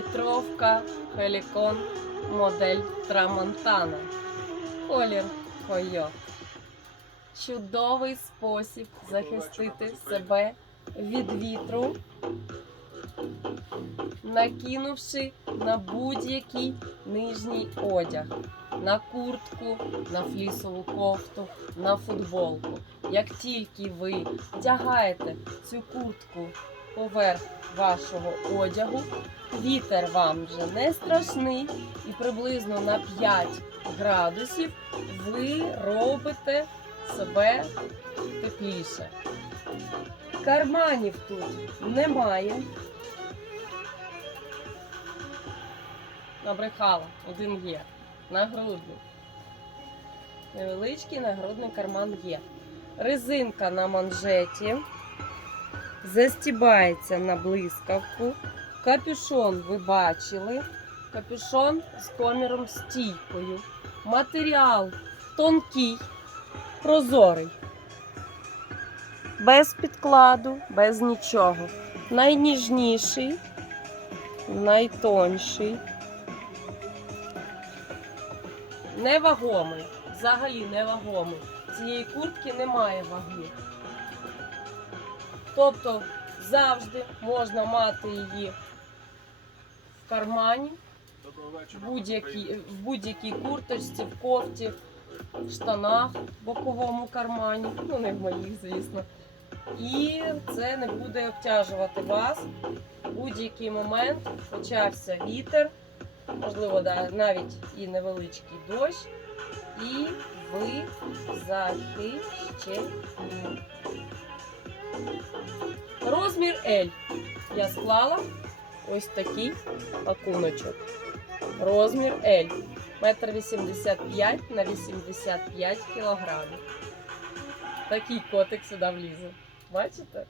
Двохлітровка Helicon модель Трамонтана. Колір койот. Чудовий спосіб захистити себе від вітру, накинувши на будь-який нижній одяг, на куртку, на флісову кофту, на футболку. Як тільки ви вдягаєте цю куртку поверх вашого одягу, вітер вам вже не страшний, і приблизно на 5 градусів ви робите себе тепліше. Карманів тут немає. Набрехала, один є. Нагрудний. Невеличкий нагрудний карман є. Резинка на манжеті. Застібається на блискавку. Капюшон ви бачили. Капюшон з коміром стійкою. Матеріал тонкий, прозорий. Без підкладу, без нічого. Найніжніший, найтонший. Невагомий. Взагалі невагомий. Цієї куртки немає ваги. Тобто завжди можна мати її в кармані, в будь-якій, будь-якій курточці, в кофті, в штанах, в боковому кармані, ну не в моїх, звісно. І це не буде обтяжувати вас. В будь-який момент почався вітер, можливо, навіть і невеличкий дощ, і ви захищені. Розмір L. Я склала ось такий пакуночок. Розмір L. Метр 85 на 85 кілограмів. Такий котик сюди влізе. Бачите?